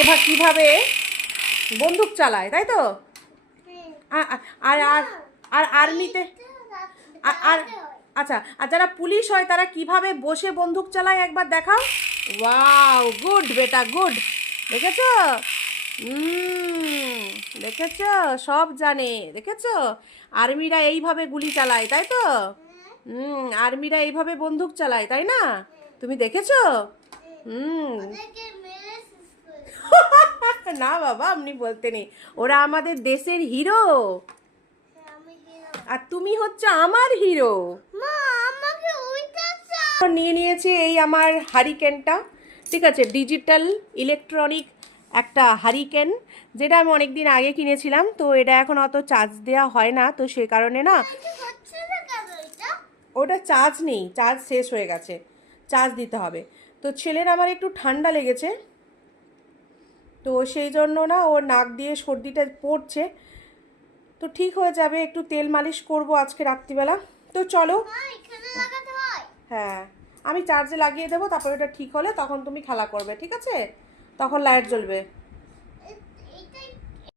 এবার কিভাবে বন্দুক চালায়, তাই তো? আর আর আর আর্মিতে আর আচ্ছা, আর যারা পুলিশ হয় তারা কিভাবে বসে বন্দুক চালায় একবার দেখাও। ওয়াও, গুড বেটা, গুড। দেখেছো? দেখেছো, সব জানে। দেখেছো, আর্মিরা এইভাবে গুলি চালায়, তাই তো? আর্মিরা এইভাবে বন্দুক চালায়, তাই না? তুমি দেখেছো? হুম। না বাবা, আপনি বলতে নেই, ওরা আমাদের দেশের হিরো, আর তুমি হচ্ছে আমার হিরো। নিয়ে নিয়েছি এই আমার হারিকেনটা, ঠিক আছে, ডিজিটাল ইলেকট্রনিক একটা হারিকেন, যেটা আমি অনেক দিন আগে কিনেছিলাম। তো এটা এখন অত চার্জ দেওয়া হয় না, তো সে কারণে না, ওটা চার্জ নেই, চার্জ শেষ হয়ে গেছে, চার্জ দিতে হবে। তো ছেলের আমার একটু ঠান্ডা লেগেছে, তো সেই জন্য না ওর নাক দিয়ে সর্দিটা পড়ছে, তো ঠিক হয়ে যাবে। একটু তেল মালিশ করব আজকে রাত্রিবেলা। তো চলো, হ্যাঁ, আমি চার্জে লাগিয়ে দেবো, তারপর ওটা ঠিক হলে তখন তুমি খেলা করবে, ঠিক আছে? তখন লাইট জ্বলবে।